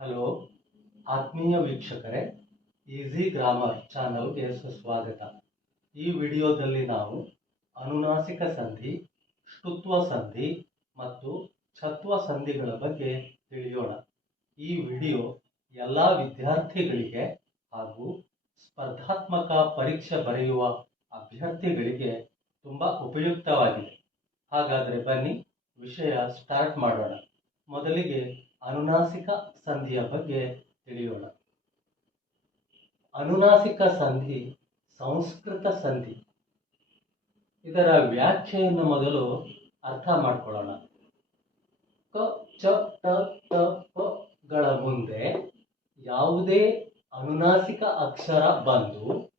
Hello, ಆತ್ಮೀಯ ವೀಕ್ಷಕರೇ, easy grammar ಚಾನಲ್ಗೆ ಸುಸ್ವಾಗತ. ಈ ವಿಡಿಯೋದಲ್ಲಿ ನಾವು ಅನುನಾಸಿಕ ಸಂಧಿ ಷ್ಟುತ್ವ ಸಂಧಿ ಮತ್ತು ಛತ್ವ ಸಂಧಿಗಳ ಬಗ್ಗೆ ತಿಳಿಯೋಣ. ಈ ವಿಡಿಯೋ ಎಲ್ಲ ವಿದ್ಯಾರ್ಥಿಗಳಿಗೆ ಹಾಗೂ ಸ್ಪರ್ಧಾತ್ಮಕ ಪರೀಕ್ಷೆ ಬರೆಯುವ ಅಭ್ಯರ್ಥಿಗಳಿಗೆ ತುಂಬ ಉಪಯುಕ್ತವಾಗಿದೆ. ಹಾಗಾದರೆ ಬನ್ನಿ ವಿಷಯ ಸ್ಟಾರ್ಟ್ ಮಾಡೋಣ. ಮೊದಲಿಗೆ ಅನುನಾಸಿಕ ಸಂಧಿಯ ಬಗ್ಗೆ ತಿಳಿಯೋಣ. ಅನುನಾಸಿಕ ಸಂಧಿ, ಸಂಸ್ಕೃತ ಸಂಧಿ. ಇದರ ವ್ಯಾಖ್ಯೆಯನ್ನು ಮೊದಲು ಅರ್ಥ ಮಾಡ್ಕೊಳ್ಳೋಣ. ಕ, ಚ, ಟ ಟ ಗಳ ಮುಂದೆ ಯಾವುದೇ ಅನುನಾಸಿಕ ಅಕ್ಷರ ಬಂದು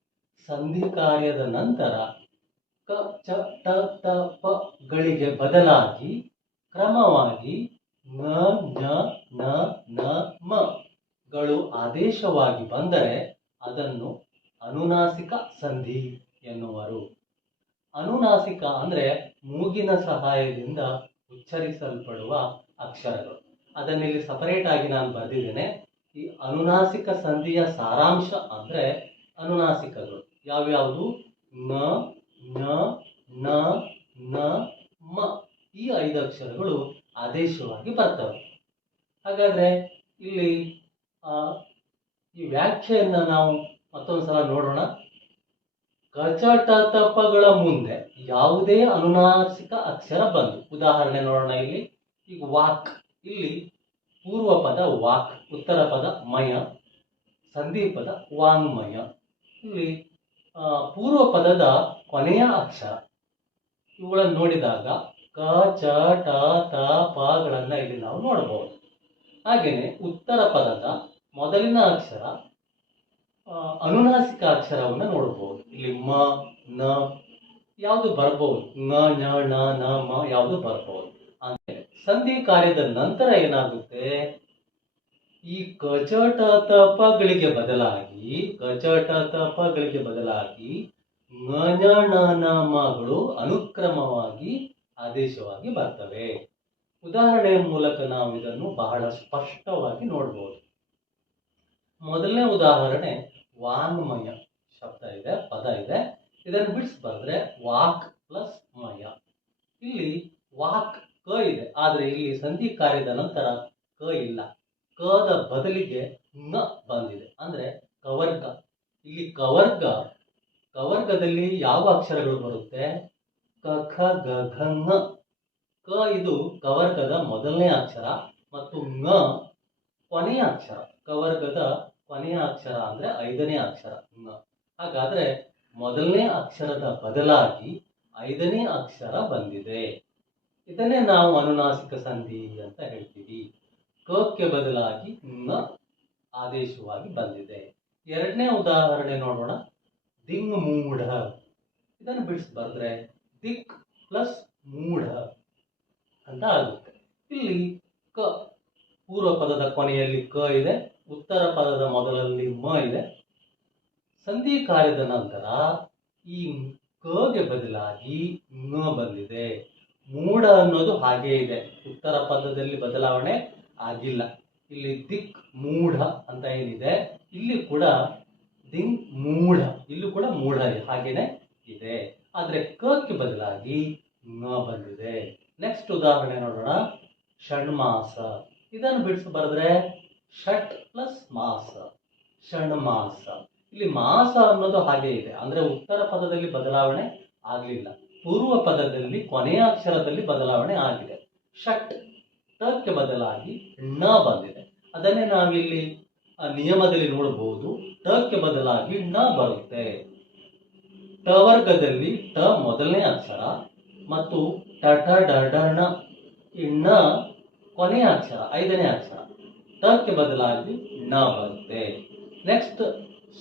ಸಂಧಿ ಕಾರ್ಯದ ನಂತರ ಕ, ಚ, ಟ ಟ ಗಳಿಗೆ ಬದಲಾಗಿ ಕ್ರಮವಾಗಿ ನ ನ ನ ನ, ಮ. ಗಳು ಆದೇಶವಾಗಿ ಬಂದರೆ ಅದನ್ನು ಅನುನಾಸಿಕ ಸಂಧಿ ಎನ್ನುವರು. ಅನುನಾಸಿಕ ಅಂದ್ರೆ ಮೂಗಿನ ಸಹಾಯದಿಂದ ಉಚ್ಚರಿಸಲ್ಪಡುವ ಅಕ್ಷರಗಳು. ಅದನ್ನಿಲ್ಲಿ ಸಪರೇಟ್ ಆಗಿ ನಾನು ಬರೆದಿದ್ದೇನೆ. ಈ ಅನುನಾಸಿಕ ಸಂಧಿಯ ಸಾರಾಂಶ ಅಂದ್ರೆ ಅನುನಾಸಿಕಗಳು. ಯಾವ್ಯಾವುದು? ನ ನ ನ ನ, ಮ. ಈ ಐದು ಅಕ್ಷರಗಳು ಆದೇಶವಾಗಿ ಬರ್ತವೆ. ಹಾಗಾದ್ರೆ ಇಲ್ಲಿ ಈ ವ್ಯಾಖ್ಯೆಯನ್ನು ನಾವು ಮತ್ತೊಂದ್ಸಲ ನೋಡೋಣ. ಕಚಟತಪಗಳ ಮುಂದೆ ಯಾವುದೇ ಅನುನಾಸಿಕ ಅಕ್ಷರ ಬಂದು, ಉದಾಹರಣೆ ನೋಡೋಣ ಇಲ್ಲಿ. ಈಗ ವಾಕ್, ಇಲ್ಲಿ ಪೂರ್ವ ಪದ ವಾಕ್, ಉತ್ತರ ಪದ ಮಯ ಸಂಧಿ ಪದ ವಾಂಗ್ಮಯ. ಇಲ್ಲಿ ಪೂರ್ವ ಪದದ ಕೊನೆಯ ಅಕ್ಷರ, ಇವುಗಳನ್ನು ನೋಡಿದಾಗ ಕ, ಚ, ಟ, ತ ಪಗಳನ್ನ ಇಲ್ಲಿ ನಾವು ನೋಡಬಹುದು ಹಾಗೆಯೇ ಉತ್ತರ ಪದದ ಮೊದಲಿನ ಅಕ್ಷರ ಅನುನಾಸಿಕ ಅಕ್ಷರವನ್ನು ನೋಡಬಹುದು ಇಲ್ಲಿ ಮ, ನ ಯಾವುದು ಬರಬಹುದು ನ ನ, ಣ, ನ, ಮ ಯಾವುದು ಬರಬಹುದು ಅಂದ್ರೆ ಸಂಧಿ ಕಾರ್ಯದ ನಂತರ ಏನಾಗುತ್ತೆ? ಈ ಕಚಟ ತಪಗಳಿಗೆ ಬದಲಾಗಿ ಕಚಟ ತಪಗಳಿಗೆ ಬದಲಾಗಿ ನ ನ ನ, ಮಗಳು ಅನುಕ್ರಮವಾಗಿ ಆದೇಶವಾಗಿ ಬರ್ತವೆ. ಉದಾಹರಣೆಯ ಮೂಲಕ ನಾವು ಇದನ್ನು ಬಹಳ ಸ್ಪಷ್ಟವಾಗಿ ನೋಡಬಹುದು ಮೊದಲನೇ ಉದಾಹರಣೆ ವಾಂಗ್ಮಯ ಶಬ್ದ ಇದೆ, ಪದ ಇದೆ. ಇದನ್ನು ಬಿಡಿಸಿ ಬರೆದ್ರೆ ವಾಕ್ ಪ್ಲಸ್ ಮಯ. ಇಲ್ಲಿ ವಾಕ್ ಕ ಇದೆ, ಆದರೆ ಇಲ್ಲಿ ಸಂಧಿ ಕಾರ್ಯದ ನಂತರ ಕ ಇಲ್ಲ. ಕದ ಬದಲಿಗೆ ನ ಬಂದಿದೆ, ಅಂದ್ರೆ ಕವರ್ಗ. ಇಲ್ಲಿ ಕವರ್ಗ, ಕವರ್ಗದಲ್ಲಿ ಯಾವ ಅಕ್ಷರಗಳು ಬರುತ್ತೆ? ಖ ಗ ಘ ಙ ಕ ಇದು ಕವರ್ಗದ ಮೊದಲನೇ ಅಕ್ಷರ ಮತ್ತು ಂಗ ಕೊನೆಯ ಅಕ್ಷರ. ಕವರ್ಗದ ಕೊನೆಯ ಅಕ್ಷರ ಅಂದ್ರೆ ಐದನೇ ಅಕ್ಷರ ಂಗ ಹಾಗಾದ್ರೆ ಮೊದಲನೇ ಅಕ್ಷರದ ಬದಲಾಗಿ ಐದನೇ ಅಕ್ಷರ ಬಂದಿದೆ. ಇದನ್ನೇ ನಾವು ಅನುನಾಸಿಕ ಸಂಧಿ ಅಂತ ಹೇಳ್ತೀವಿ. ಕಕ್ಕೆ ಬದಲಾಗಿ ಂಗ ಆದೇಶವಾಗಿ ಬಂದಿದೆ. ಎರಡನೇ ಉದಾಹರಣೆ ನೋಡೋಣ. ದಿಂಗ್ ಮೂಢ. ಇದನ್ನು ಬಿಡಿಸಿ ದಿಕ್ ಪ್ಲಸ್ ಮೂಢ ಅಂತ ಆಗುತ್ತೆ. ಇಲ್ಲಿ ಕ, ಪೂರ್ವ ಪದದ ಕೊನೆಯಲ್ಲಿ ಕ ಇದೆ, ಉತ್ತರ ಪದದ ಮೊದಲಲ್ಲಿ ಮ ಇದೆ. ಸಂಧಿ ಕಾರ್ಯದ ನಂತರ ಈ ಕಗೆ ಬದಲಾಗಿ ನ ಬಂದಿದೆ. ಮೂಢ ಅನ್ನೋದು ಹಾಗೇ ಇದೆ. ಉತ್ತರ ಪದದಲ್ಲಿ ಬದಲಾವಣೆ ಆಗಿಲ್ಲ. ಇಲ್ಲಿ ದಿಕ್ ಮೂಢ ಅಂತ ಏನಿದೆ, ಇಲ್ಲಿ ಕೂಡ ದಿಂಗ್ ಮೂಢ, ಇಲ್ಲೂ ಕೂಡ ಮೂಢ ಹಾಗೇನೆ ಇದೆ. ಆದ್ರೆ ಕಕ್ಕೆ ಬದಲಾಗಿ ನ ಬಂದಿದೆ. ನೆಕ್ಸ್ಟ್ ಉದಾಹರಣೆ ನೋಡೋಣ. ಷಣ್ಮಾಸ ಇದನ್ನು ಬಿಡಿಸಿ ಬರೆದ್ರೆ ಷಟ್ ಪ್ಲಸ್ ಮಾಸ. ಷಣ್ಮಾಸ ಇಲ್ಲಿ ಮಾಸ ಅನ್ನೋದು ಹಾಗೆ ಇದೆ. ಅಂದ್ರೆ ಉತ್ತರ ಪದದಲ್ಲಿ ಬದಲಾವಣೆ ಆಗಲಿಲ್ಲ. ಪೂರ್ವ ಪದದಲ್ಲಿ ಕೊನೆಯ ಅಕ್ಷರದಲ್ಲಿ ಬದಲಾವಣೆ ಆಗಿದೆ. ಷಟ್ ಟಕ್ಕೆ ಬದಲಾಗಿ ಣ ಬಂದಿದೆ. ಅದನ್ನೇ ನಾವಿಲ್ಲಿ ನಿಯಮದಲ್ಲಿ ನೋಡಬಹುದು ಟಕ್ಕೆ ಬದಲಾಗಿ ಣ ಬರುತ್ತೆ. ಟ ವರ್ಗದಲ್ಲಿ ಟ ಮೊದಲನೇ ಅಕ್ಷರ ಮತ್ತು ಟ ಟ, ಡ ಡ, ಣ ಈ ಣ ಕೊನೆಯ ಅಕ್ಷರ, ಐದನೇ ಅಕ್ಷರ. ಟಕ್ಕೆ ಬದಲಾಗಿ ಣ ಬರುತ್ತೆ. ನೆಕ್ಸ್ಟ್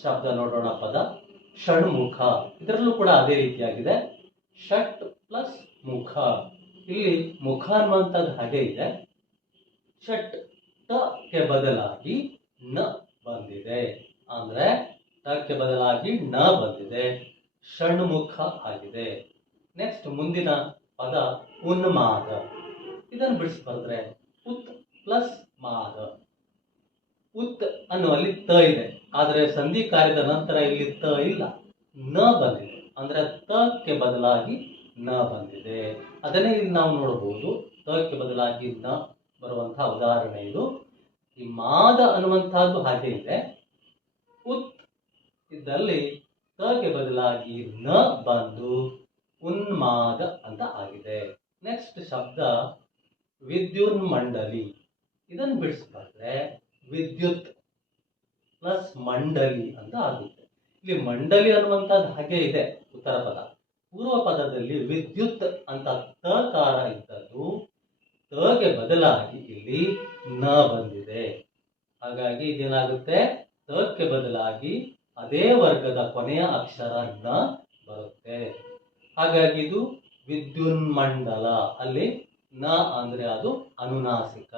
ಶಬ್ದ ನೋಡೋಣ ಪದ. ಷಣ್ಮುಖ. ಇದರಲ್ಲೂ ಕೂಡ ಅದೇ ರೀತಿಯಾಗಿದೆ. ಷಟ್ ಪ್ಲಸ್ ಮುಖ. ಇಲ್ಲಿ ಮುಖ ಅನ್ನುವಂಥದ್ದು ಹಾಗೆ ಇದೆ. ಷಟ್ ಟಕ್ಕೆ ಬದಲಾಗಿ ನ ಬಂದಿದೆ. ಅಂದ್ರೆ ಟಕ್ಕೆ ಬದಲಾಗಿ ನ ಬಂದಿದೆ. ಷಣ್ಮುಖ ಆಗಿದೆ. ನೆಕ್ಸ್ಟ್ ಮುಂದಿನ ಪದ ಉನ್ಮಾದ. ಇದನ್ನು ಬಿಡಿಸಿ ಬರೆದ್ರೆ ಉತ್ ಪ್ಲಸ್ ಮಾದ. ಉತ್ ಅನ್ನುವಲ್ಲಿ ತ ಇದೆ. ಆದರೆ ಸಂಧಿ ಕಾರ್ಯದ ನಂತರ ಇಲ್ಲಿ ತ ಇಲ್ಲ. ನ ಬಂದಿದೆ. ಅಂದ್ರೆ ತಕ್ಕೆ ಬದಲಾಗಿ ನ ಬಂದಿದೆ. ಅದನ್ನೇ ಇಲ್ಲಿ ನಾವು ನೋಡಬಹುದು ತಕ್ಕೆ ಬದಲಾಗಿ ನ ಬರುವಂತಹ ಉದಾಹರಣೆ ಇದು. ಈ ಮಾದ ಅನ್ನುವಂತಹದ್ದು ಹಾಗೆ ಇದೆ. ಉತ್ ಇದ್ದಲ್ಲಿ ತಗೆ ಬದಲಾಗಿ ನ ಬಂದು ಉನ್ಮಾದ ಅಂತ ಆಗಿದೆ. ನೆಕ್ಸ್ಟ್ ಶಬ್ದ ವಿದ್ಯುನ್ಮಂಡಲಿ. ಇದನ್ನು ಬಿಡಿಸ್ಬಾರ್ದ್ರೆ ವಿದ್ಯುತ್ ಪ್ಲಸ್ ಮಂಡಲಿ ಅಂತ ಆಗುತ್ತೆ. ಇಲ್ಲಿ ಮಂಡಲಿ ಅನ್ನುವಂಥದ್ದು ಹಾಗೆ ಇದೆ ಉತ್ತರ ಪದ. ಪೂರ್ವ ಪದದಲ್ಲಿ ವಿದ್ಯುತ್ ಅಂತ ತಕಾರ ಇದ್ದದ್ದು ತಗೆ ಬದಲಾಗಿ ಇಲ್ಲಿ ನ ಬಂದಿದೆ. ಹಾಗಾಗಿ ಇದೇನಾಗುತ್ತೆ? ತಕ್ಕೆ ಬದಲಾಗಿ ಅದೇ ವರ್ಗದ ಕೊನೆಯ ಅಕ್ಷರ ನ ಬರುತ್ತೆ. ಹಾಗಾಗಿ ಇದು ವಿದ್ಯುನ್ಮಂಡಲ. ಅಲ್ಲಿ ನ ಅಂದ್ರೆ ಅದು ಅನುನಾಸಿಕ.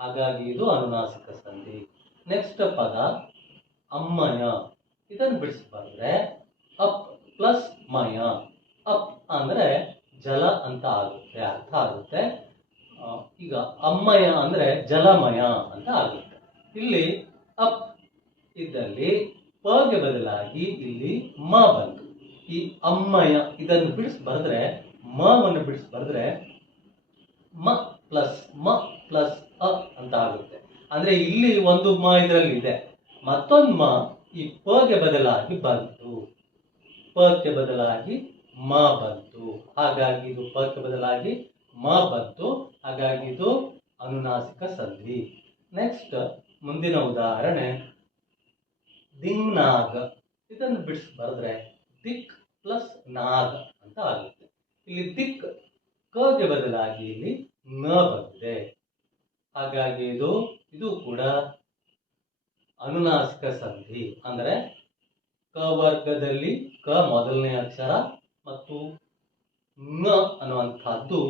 ಹಾಗಾಗಿ ಇದು ಅನುನಾಸಿಕ ಸಂಧಿ. ನೆಕ್ಸ್ಟ್ ಪದ ಅಮ್ಮಯ. ಇದನ್ನು ಬಿಡಿಸ್ಬಾರ್ದ್ರೆ ಅಪ್ ಪ್ಲಸ್ ಮಯ. ಅಪ್ ಅಂದ್ರೆ ಜಲ ಅಂತ ಆಗುತ್ತೆ, ಅರ್ಥ ಆಗುತ್ತೆ. ಈಗ ಅಮ್ಮಯ ಅಂದ್ರೆ ಜಲಮಯ ಅಂತ ಆಗುತ್ತೆ. ಇಲ್ಲಿ ಅಪ್ ಇದ್ದಲ್ಲಿ ಪಗೆ ಬದಲಾಗಿ ಇಲ್ಲಿ ಮ ಬಂತು. ಈ ಅಮ್ಮಯ ಇದನ್ನು ಬಿಡಿಸಿ ಬರೆದ್ರೆ, ಮವನ್ನು ಬಿಡಿಸಿ ಬರೆದ್ರೆ ಮ ಪ್ಲಸ್ ಮ ಪ್ಲಸ್ ಅ ಅಂತ ಆಗುತ್ತೆ. ಅಂದ್ರೆ ಇಲ್ಲಿ ಒಂದು ಮ ಇದರಲ್ಲಿ ಇದೆ. ಮತ್ತೊಂದು ಮ ಈ ಪಗೆ ಬದಲಾಗಿ ಬಂತು. ಪಕ್ಕೆ ಬದಲಾಗಿ ಮ ಬಂತು. ಹಾಗಾಗಿ ಇದು ಪಕ್ಕೆ ಬದಲಾಗಿ ಮ ಬಂತು. ಹಾಗಾಗಿ ಇದು ಅನುನಾಸಿಕ ಸಂಧಿ. ನೆಕ್ಸ್ಟ್ ಮುಂದಿನ ಉದಾಹರಣೆ. ದಿಂಗ್ನಾಗ್ ಇದನ್ನು ಬಿಡಿಸಿ, ಬರೆದ್ರೆ ದಿಕ್ ಪ್ಲಸ್ ನಾಗ ಅಂತ ಆಗುತ್ತೆ. ಇಲ್ಲಿ ದಿಕ್ ಕಗೆ ಬದಲಾಗಿ ಇಲ್ಲಿ ನ ಬಂದಿದೆ. ಹಾಗಾಗಿ ಇದು ಇದು ಕೂಡ ಅನುನಾಸಿಕ ಸಂಧಿ. ಅಂದರೆ ಕ ವರ್ಗದಲ್ಲಿ ಕ ಮೊದಲನೇ ಅಕ್ಷರ ಮತ್ತು ನ ಅನ್ನುವಂಥದ್ದು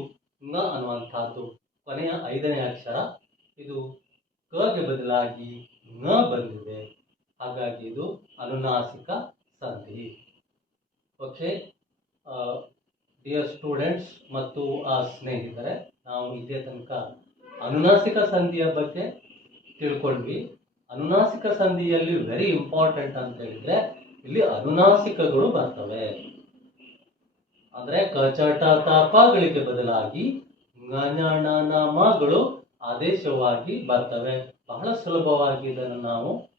ನ ಅನ್ನುವಂಥದ್ದು ಕೊನೆಯ ಐದನೇ ಅಕ್ಷರ. ಇದು ಕಗೆ ಬದಲಾಗಿ ನ ಬಂದಿದೆ. ಹಾಗಾಗಿ ಇದು ಅನುನಾಸಿಕ ಸಂಧಿ. ಓಕೆ ಡಿಯರ್ ಸ್ಟೂಡೆಂಟ್ಸ್ ಮತ್ತು ಆ ಸ್ನೇಹಿತರೆ, ನಾವು ಇದೇ ತನಕ ಅನುನಾಸಿಕ ಸಂಧಿಯ ಬಗ್ಗೆ ತಿಳ್ಕೊಂಡ್ವಿ. ಅನುನಾಸಿಕ ಸಂಧಿಯಲ್ಲಿ ವೆರಿ ಇಂಪಾರ್ಟೆಂಟ್ ಅಂತ ಹೇಳಿದ್ರೆ, ಇಲ್ಲಿ ಅನುನಾಸಿಕಗಳು ಬರ್ತವೆ. ಅಂದ್ರೆ ಕಚಟ ತಾಪಗಳಿಗೆ ಬದಲಾಗಿ ಮಗಳು ಆದೇಶವಾಗಿ ಬರ್ತವೆ. ಬಹಳ ಸುಲಭವಾಗಿ ಇದನ್ನು ನಾವು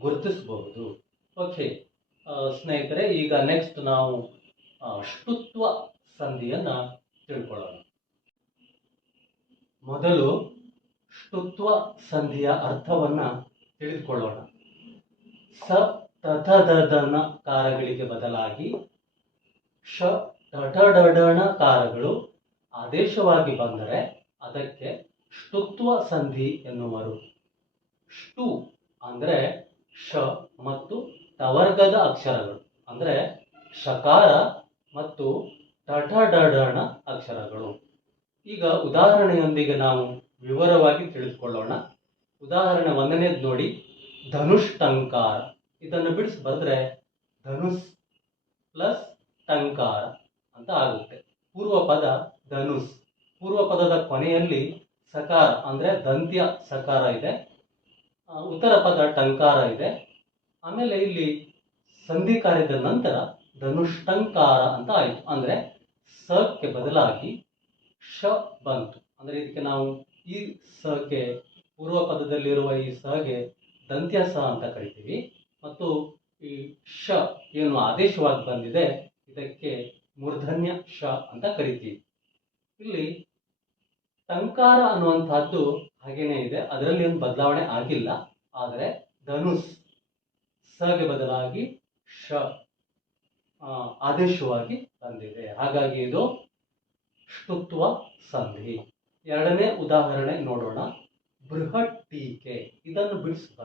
ಗುರುತಿಸಬಹುದು. ಓಕೆ ಸ್ನೇಹಿತರೆ, ಈಗ ನೆಕ್ಸ್ಟ್ ನಾವು ಷ್ಟುತ್ವ ಸಂಧಿಯನ್ನ ತಿಳ್ಕೊಳ್ಳೋಣ. ಮೊದಲು ಷ್ಟುತ್ವ ಸಂಧಿಯ ಅರ್ಥವನ್ನ ತಿಳಿದುಕೊಳ್ಳೋಣ. ಸ ತಥದನ ಕಾರಗಳಿಗೆ ಬದಲಾಗಿ ಶ ಟಟಡಡಣ ಕಾರಗಳು ಆದೇಶವಾಗಿ ಬಂದರೆ ಅದಕ್ಕೆ ಷ್ಟುತ್ವ ಸಂಧಿ ಎನ್ನುವರು. ಷ್ಟು ಅಂದ್ರೆ ಶ ಮತ್ತು ಟವರ್ಗದ ಅಕ್ಷರಗಳು. ಅಂದ್ರೆ ಶಕಾರ ಮತ್ತು ಟಠಡಣ ಅಕ್ಷರಗಳು. ಈಗ ಉದಾಹರಣೆಯೊಂದಿಗೆ ನಾವು ವಿವರವಾಗಿ ತಿಳಿದುಕೊಳ್ಳೋಣ. ಉದಾಹರಣೆ ಒಂದನೇದು ನೋಡಿ. ಧನುಷ್ ಟಂಕಾರ ಇದನ್ನು ಬಿಡಿಸಿ ಬರೆದ್ರೆ ಧನುಸ್ ಪ್ಲಸ್ ಟಂಕಾರ ಅಂತ ಆಗುತ್ತೆ. ಪೂರ್ವ ಪದ ಧನುಸ್. ಪೂರ್ವ ಪದದ ಕೊನೆಯಲ್ಲಿ ಸಕಾರ, ಅಂದ್ರೆ ದಂತ್ಯ ಸಕಾರ ಇದೆ. ಉತ್ತರ ಪದ ಟಂಕಾರ ಇದೆ. ಆಮೇಲೆ ಇಲ್ಲಿ ಸಂಧಿ ಕಾರ್ಯದ ನಂತರ ಧನುಷ್ಟಂಕಾರ ಅಂತ ಆಯಿತು. ಅಂದ್ರೆ ಸಕ್ಕೆ ಬದಲಾಗಿ ಶ ಬಂತು. ಅಂದ್ರೆ ಇದಕ್ಕೆ ನಾವು ಈ ಸಕ್ಕೆ ಪೂರ್ವ ಪದದಲ್ಲಿರುವ ಈ ಸಗೆ ದಂತ್ಯ ಅಂತ ಕರಿತೀವಿ. ಮತ್ತು ಈ ಶ ಏನು ಆದೇಶವಾಗಿ ಬಂದಿದೆ. ಇದಕ್ಕೆ ಮೂರ್ಧನ್ಯ ಶ ಅಂತ ಕರಿತೀವಿ. ಇಲ್ಲಿ ಟಂಕಾರ ಅನ್ನುವಂತಹದ್ದು ಹಾಗೇನೇ ಇದೆ. ಅದರಲ್ಲಿ ಏನು ಬದಲಾವಣೆ ಆಗಿಲ್ಲ. ಆದರೆ ಧನುಸ್ ಸಗೆ ಬದಲಾಗಿ ಶ ಆದೇಶವಾಗಿ ಬಂದಿದೆ. ಹಾಗಾಗಿ ಇದು ಷ್ಟುತ್ವ ಸಂಧಿ. ಎರಡನೇ ಉದಾಹರಣೆ ನೋಡೋಣ. ಬೃಹತ್ ಟೀಕೆ. ಇದನ್ನು ಬಿಡಿಸಿ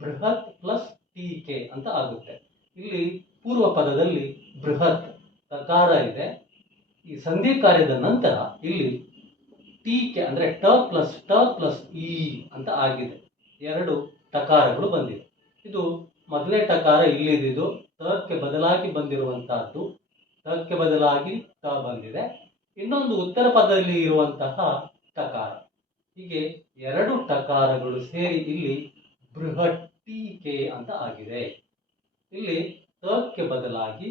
ಬೃಹತ್ ಪ್ಲಸ್ ಟೀಕೆ ಅಂತ ಆಗುತ್ತೆ. ಇಲ್ಲಿ ಪೂರ್ವ ಪದದಲ್ಲಿ ಬೃಹತ್ ತಕಾರ ಇದೆ. ಈ ಸಂಧಿ ಕಾರ್ಯದ ನಂತರ ಇಲ್ಲಿ ಟೀಕೆ ಅಂದ್ರೆ ಟ ಪ್ಲಸ್ ಟ ಪ್ಲಸ್ ಇ ಅಂತ ಆಗಿದೆ. ಎರಡು ಟಕಾರಗಳು ಬಂದಿದೆ ಇದು ಮೊದಲನೇ ಟಕಾರ ಇಲ್ಲಿದ್ದು ತಕ್ಕೆ ಬದಲಾಗಿ ಬಂದಿರುವಂತಹದ್ದು ಟಕ್ಕೆ ಬದಲಾಗಿ ತ ಬಂದಿದೆ. ಇನ್ನೊಂದು ಉತ್ತರ ಪದದಲ್ಲಿ ಇರುವಂತಹ ಟಕಾರ ಹೀಗೆ ಎರಡು ಟಕಾರಗಳು ಸೇರಿ ಇಲ್ಲಿ ಬೃಹಟ್ಟಿಕೆ ಅಂತ ಆಗಿದೆ. ಇಲ್ಲಿ ಟಕ್ಕೆ ಬದಲಾಗಿ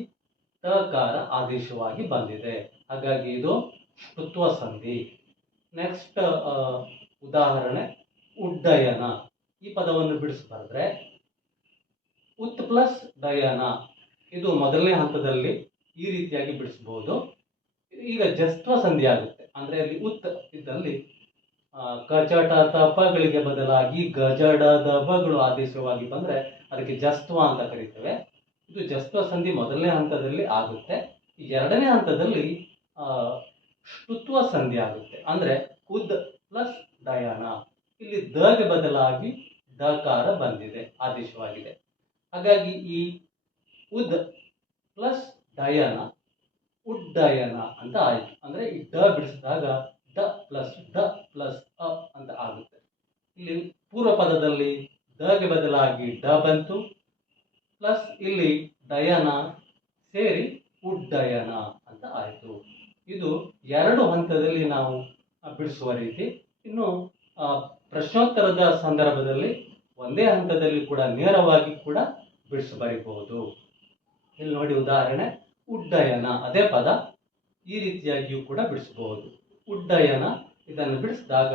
ಟಕಾರ ಆದೇಶವಾಗಿ ಬಂದಿದೆ. ಹಾಗಾಗಿ ಇದು ಋತ್ವ ಸಂಧಿ. ನೆಕ್ಸ್ಟ್ ಉದಾಹರಣೆ, ಉಡ್ಡಯನ. ಈ ಪದವನ್ನು ಬಿಡಿಸ್ಬಾರ್ದ್ರೆ ಉತ್ ಪ್ಲಸ್ ಡಯನ. ಇದು ಮೊದಲನೇ ಹಂತದಲ್ಲಿ ಈ ರೀತಿಯಾಗಿ ಬಿಡಿಸಬಹುದು. ಈಗ ಜಸ್ತ್ವ ಸಂಧಿ ಆಗುತ್ತೆ. ಅಂದ್ರೆ ಅಲ್ಲಿ ಉತ್ ಇದ್ದಲ್ಲಿ ಕಚಟ ತಪಗಳಿಗೆ ಬದಲಾಗಿ ಗಜಡ ದಬಗಳು ಆದೇಶವಾಗಿ ಬಂದ್ರೆ ಅದಕ್ಕೆ ಜಸ್ತ್ವ ಅಂತ ಕರಿತೇವೆ. ಇದು ಜಸ್ತ್ವ ಸಂಧಿ ಮೊದಲನೇ ಹಂತದಲ್ಲಿ ಆಗುತ್ತೆ. ಎರಡನೇ ಹಂತದಲ್ಲಿ ಶ್ರುತ್ವ ಸಂಧಿ ಆಗುತ್ತೆ. ಅಂದ್ರೆ ಉದ್ ಪ್ಲಸ್ ಡಯಾನ. ಇಲ್ಲಿ ದಗೆ ಬದಲಾಗಿ ದಕಾರ ಬಂದಿದೆ, ಆದೇಶವಾಗಿದೆ. ಹಾಗಾಗಿ ಈ ಉದ್ ಪ್ಲಸ್ ಡಯನ ಉಡ್ಡಯನ ಅಂತ ಆಯ್ತು. ಅಂದ್ರೆ ಈ ಡ ಬಿಡಿಸಿದಾಗ ಡ ಪ್ಲಸ್ ಡ ಪ್ಲಸ್ ಅ ಅಂತ ಆಗುತ್ತೆ. ಇಲ್ಲಿ ಪೂರ್ವ ಪದದಲ್ಲಿ ದಗೆ ಬದಲಾಗಿ ಡ ಬಂತು. ಪ್ಲಸ್ ಇಲ್ಲಿ ಡಯಾನ ಸೇರಿ ಉಡ್ಡಯನ ಅಂತ ಆಯಿತು. ಇದು ಎರಡು ಹಂತದಲ್ಲಿ ನಾವು ಬಿಡಿಸುವ ರೀತಿ. ಇನ್ನು ಪ್ರಶ್ನೋತ್ತರದ ಸಂದರ್ಭದಲ್ಲಿ ಒಂದೇ ಹಂತದಲ್ಲಿ ಕೂಡ ನೇರವಾಗಿ ಕೂಡ ಬಿಡಿಸಿ ಬರೀಬಹುದು ಇಲ್ಲಿ ನೋಡಿ ಉದಾಹರಣೆ, ಉಡ್ಡಯನ. ಅದೇ ಪದ ಈ ರೀತಿಯಾಗಿಯೂ ಕೂಡ ಬಿಡಿಸಬಹುದು. ಉಡ್ಡಯನ, ಇದನ್ನು ಬಿಡಿಸಿದಾಗ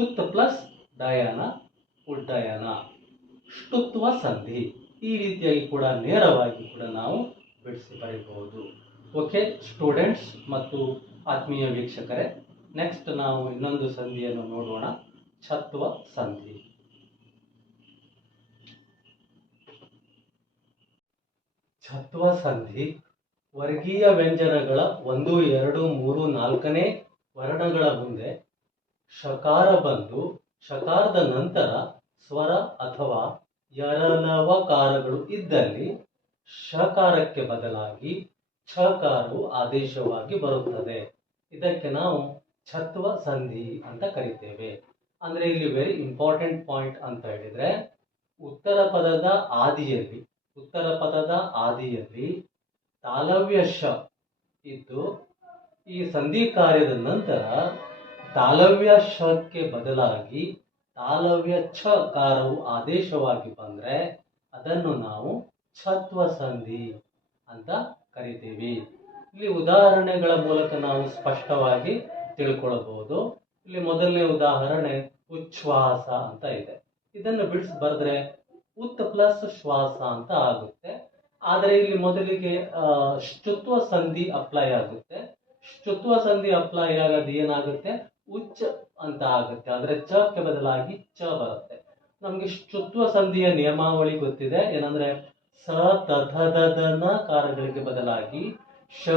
ಉತ್ ಪ್ಲಸ್ ಡಯನ, ಉಡ್ಡಯನ. ಷ್ಟುತ್ವ ಸಂಧಿ. ಈ ರೀತಿಯಾಗಿ ಕೂಡ ನೇರವಾಗಿ ಕೂಡ ನಾವು ಬಿಡಿಸಿ ಬರೀಬಹುದು ಓಕೆ ಸ್ಟೂಡೆಂಟ್ಸ್ ಮತ್ತು ಆತ್ಮೀಯ ವೀಕ್ಷಕರೇ ನೆಕ್ಸ್ಟ್ ನಾವು ಇನ್ನೊಂದು ಸಂಧಿಯನ್ನು ನೋಡೋಣ. ಛತ್ವ ಸಂಧಿ. ಛತ್ವ ಸಂಧಿ ವರ್ಗೀಯ ವ್ಯಂಜನಗಳ ಒಂದು, ಎರಡು, ಮೂರು, ನಾಲ್ಕನೇ ವರ್ಣಗಳ ಮುಂದೆ ಶಕಾರ ಬಂದು ಶಕಾರದ ನಂತರ ಸ್ವರ ಅಥವಾ ಯರಲವಕಾರಗಳು ಇದ್ದಲ್ಲಿ ಶಕಾರಕ್ಕೆ ಬದಲಾಗಿ ಛಕಾರವು ಆದೇಶವಾಗಿ ಬರುತ್ತದೆ. ಇದಕ್ಕೆ ನಾವು ಛತ್ವ ಸಂಧಿ ಅಂತ ಕರಿತೇವೆ. ಅಂದ್ರೆ ಇಲ್ಲಿ ವೆರಿ ಇಂಪಾರ್ಟೆಂಟ್ ಪಾಯಿಂಟ್ ಅಂತ ಹೇಳಿದ್ರೆ, ಉತ್ತರ ಪದದ ಆದಿಯಲ್ಲಿ, ಉತ್ತರ ಪದದ ಆದಿಯಲ್ಲಿ ತಾಲವ್ಯ ಶ ಇದ್ದು, ಈ ಸಂಧಿ ಕಾರ್ಯದ ನಂತರ ತಾಲವ್ಯ ಶಕ್ಕೆ ಬದಲಾಗಿ ತಾಲವ್ಯ ಛ ಕಾರವು ಆದೇಶವಾಗಿ ಬಂದ್ರೆ ಅದನ್ನು ನಾವು ಛತ್ವ ಸಂಧಿ ಅಂತ ಕರಿತೀವಿ. ಇಲ್ಲಿ ಉದಾಹರಣೆಗಳ ಮೂಲಕ ನಾವು ಸ್ಪಷ್ಟವಾಗಿ ತಿಳ್ಕೊಳ್ಬಹುದು. ಇಲ್ಲಿ ಮೊದಲನೇ ಉದಾಹರಣೆ ಉಚ್ಛ್ವಾಸ ಅಂತ ಇದೆ. ಇದನ್ನು ಬಿಡಿಸಿ ಬರೆದ್ರೆ ಉತ್ ಪ್ಲಸ್ ಶ್ವಾಸ ಅಂತ ಆಗುತ್ತೆ. ಆದರೆ ಇಲ್ಲಿ ಮೊದಲಿಗೆ ಶುತ್ವ ಸಂಧಿ ಅಪ್ಲೈ ಆಗುತ್ತೆ. ಶುತ್ವ ಸಂಧಿ ಅಪ್ಲೈ ಆಗೋದು ಏನಾಗುತ್ತೆ? ಉಚ್ಚ ಅಂತ ಆಗುತ್ತೆ. ಆದರೆ ಚಕ್ಕೆ ಬದಲಾಗಿ ಚ ಬರುತ್ತೆ. ನಮಗೆ ಶುತ್ವ ಸಂಧಿಯ ನಿಯಮಾವಳಿ ಗೊತ್ತಿದೆ. ಏನಂದ್ರೆ ಸ ತಥದನ ಕಾರಗಳಿಗೆ ಬದಲಾಗಿ ಶ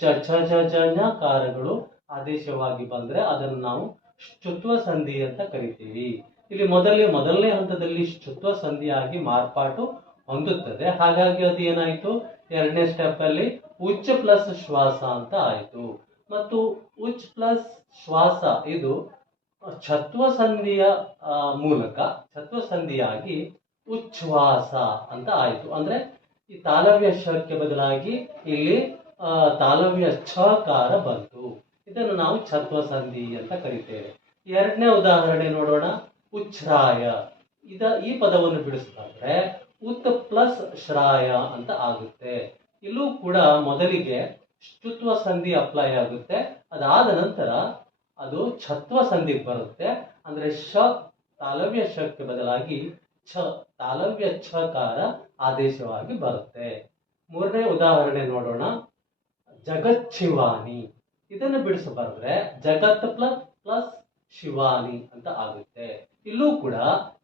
ಚ, ಛ ಜ ಜ ಞ ಕಾರಗಳು ಆದೇಶವಾಗಿ ಬಂದರೆ ಅದನ್ನು ನಾವು ಶುತ್ವ ಸಂಧಿ ಅಂತ ಕರಿತೀವಿ. ಇಲ್ಲಿ ಮೊದಲೇ, ಮೊದಲನೇ ಹಂತದಲ್ಲಿ ಶುತ್ವ ಸಂಧಿಯಾಗಿ ಮಾರ್ಪಾಟು ಹೊಂದುತ್ತದೆ. ಹಾಗಾಗಿ ಅದು ಏನಾಯ್ತು? ಎರಡನೇ ಸ್ಟೆಪ್ ಅಲ್ಲಿ ಉಚ್ಚ ಪ್ಲಸ್ ಶ್ವಾಸ ಅಂತ ಆಯಿತು. ಮತ್ತು ಉಚ್ ಪ್ಲಸ್ ಶ್ವಾಸ ಇದು ಛತ್ವ ಸಂಧಿಯ ಮೂಲಕ, ಛತ್ವ ಸಂಧಿಯಾಗಿ ಉಚ್ಛ್ವಾಸ ಅಂತ ಆಯಿತು. ಅಂದ್ರೆ ಈ ತಾಲವ್ಯ ಶಕ್ಕೆ ಬದಲಾಗಿ ಇಲ್ಲಿ ತಾಲವ್ಯ ಛಕಾರ ಬಂತು. ಇದನ್ನು ನಾವು ಛತ್ವ ಸಂಧಿ ಅಂತ ಕರಿತೇವೆ. ಎರಡನೇ ಉದಾಹರಣೆ ನೋಡೋಣ. ಉಚ್ಛ್ರಾಯ. ಇದ, ಈ ಪದವನ್ನು ಬಿಡಿಸ್ಕೊಂಡ್ರೆ ಉತ್ ಪ್ಲಸ್ ಶ್ರಾಯ ಅಂತ ಆಗುತ್ತೆ. ಇಲ್ಲೂ ಕೂಡ ಮೊದಲಿಗೆ ಶುತ್ವ ಸಂಧಿ ಅಪ್ಲೈ ಆಗುತ್ತೆ. ಅದಾದ ನಂತರ ಅದು ಛತ್ವ ಸಂಧಿಗೆ ಬರುತ್ತೆ. ಅಂದ್ರೆ ಶ, ತಾಲವ್ಯ ಶಕ್ಕೆ ಬದಲಾಗಿ ಛ, ತಾಲವ್ಯ ಛಕಾರ ಆದೇಶವಾಗಿ ಬರುತ್ತೆ. ಮೂರನೇ ಉದಾಹರಣೆ ನೋಡೋಣ. ಜಗತ್ ಶಿವಾನಿ ಇದನ್ನು ಬರೆದ್ರೆ ಜಗತ್ ಪ್ಲಸ್ ಪ್ಲಸ್ ಶಿವಾನಿ ಅಂತ ಆಗುತ್ತೆ. ಇಲ್ಲೂ ಕೂಡ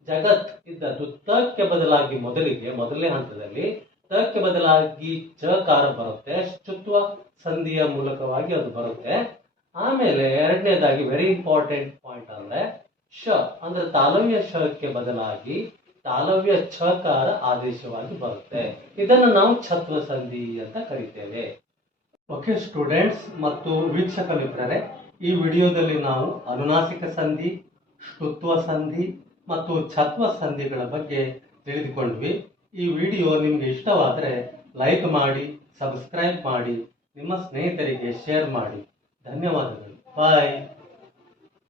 ಜಗತ್ ಇದ್ದದ್ದು ತಕ್ಕೆ ಬದಲಾಗಿ ಮೊದಲಿಗೆ, ಮೊದಲನೇ ಹಂತದಲ್ಲಿ ತಕ್ಕೆ ಬದಲಾಗಿ ಚಕಾರ ಬರುತ್ತೆ. ಶುತ್ವ ಸಂಧಿಯ ಮೂಲಕವಾಗಿ ಅದು ಬರುತ್ತೆ. ಆಮೇಲೆ ಎರಡನೇದಾಗಿ ವೆರಿ ಇಂಪಾರ್ಟೆಂಟ್ ಪಾಯಿಂಟ್ ಅಂದ್ರೆ, ಶ, ಅಂದ್ರೆ ತಾಲವ್ಯ ಶಕ್ಕೆ ಬದಲಾಗಿ ತಾಲವ್ಯ ಛಕಾರ ಆದೇಶವಾಗಿ ಬರುತ್ತೆ. ಇದನ್ನು ನಾವು ಛತ್ವ ಸಂಧಿ ಅಂತ ಕರಿತೇವೆ. ಓಕೆ ಸ್ಟೂಡೆಂಟ್ಸ್ ಮತ್ತು ವೀಕ್ಷಕ ಮಿತ್ರರೇ, ಈ ವಿಡಿಯೋದಲ್ಲಿ ನಾವು ಅನುನಾಸಿಕ ಸಂಧಿ ಶ್ರುತ್ವ ಸಂಧಿ ಮತ್ತು ಛತ್ವ ಸಂಧಿಗಳ ಬಗ್ಗೆ ತಿಳಿದುಕೊಂಡ್ವಿ. ಈ ವಿಡಿಯೋ ನಿಮಗೆ ಇಷ್ಟವಾದರೆ ಲೈಕ್ ಮಾಡಿ ಸಬ್ಸ್ಕ್ರೈಬ್ ಮಾಡಿ, ನಿಮ್ಮ ಸ್ನೇಹಿತರಿಗೆ ಶೇರ್ ಮಾಡಿ. ಧನ್ಯವಾದಗಳು. ಬಾಯ್